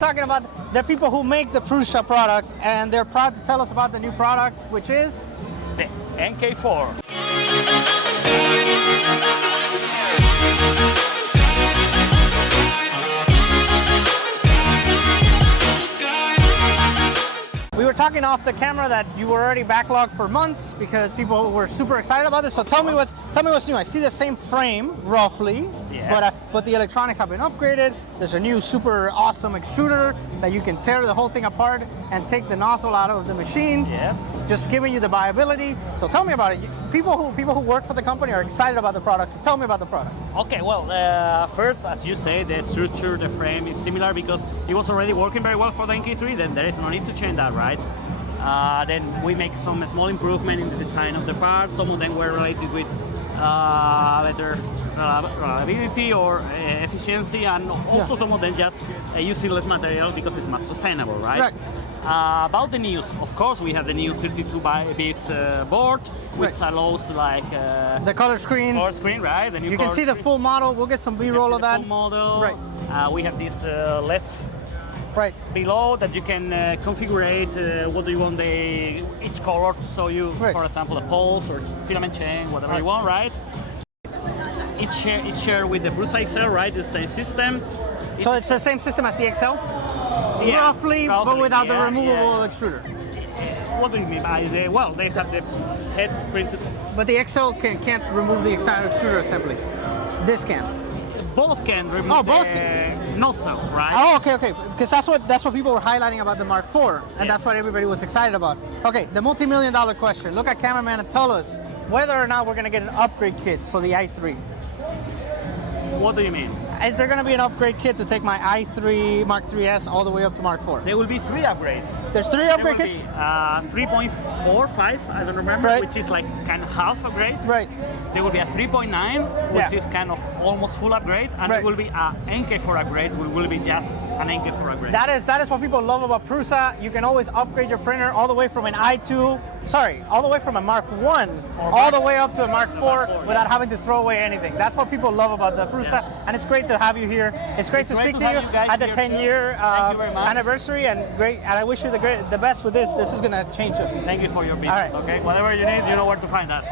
Talking about the people who make the Prusa product, and they're proud to tell us about the new product, which is the MK4. We were talking off the camera that you were already backlogged for months because people were super excited about this. So tell me what's new. I see the same frame roughly, yeah. but the electronics have been upgraded. There's a new super awesome extruder that you can tear the whole thing apart and take the nozzle out of the machine. Yeah. Just giving you the viability. So tell me about it. People who work for the company are excited about the product. So tell me about the product. Okay, well, first, as you say, the structure, the frame is similar because it was already working very well for the MK3. Then there is no need to change that, right? Then we make some small improvement in the design of the parts. Some of them were related with better reliability or efficiency, and also some of them just using less material because it's more sustainable, right? About the news, of course, we have the new 32-bit board, which allows like the color screen. Right? The new you can see the full model. We'll get some B-roll of that. Full model. Right. We have these LEDs. Right. Below that you can configure what do you want each color to show you, for example, a pulse or filament chain, whatever you want, right? It's shared with the Prusa XL, right? It's the same system. So it's the same system as the XL? Yeah, roughly, but without the removable extruder. What do you mean by the, well, they have the head printed. But the XL can't remove the extruder assembly. This can. Both can remove the nozzle, right? Oh, okay. Because that's what people were highlighting about the Mark IV, and that's what everybody was excited about. Okay, the multi-million-dollar question. Look at cameraman and tell us whether or not we're going to get an upgrade kit for the i3. What do you mean? Is there going to be an upgrade kit to take my i3 Mark III's all the way up to Mark IV? There will be 3 upgrades. There's 3 upgrade kits? 3.45, I don't remember, which is like kind of half upgrade. Right. There will be a 3.9, which is kind of almost full upgrade, and there will be a MK4 upgrade, which will be just an MK4 upgrade. That is what people love about Prusa. You can always upgrade your printer all the way from an all the way from a Mark I, all the way up to a Mark IV without having to throw away anything. That's what people love about the Prusa, and it's great to have you here. It's great to speak to you at the 10-year anniversary, and I wish you the best with this. This is going to change it. Thank you for your business. All right. Okay, whatever you need, you know where to find us.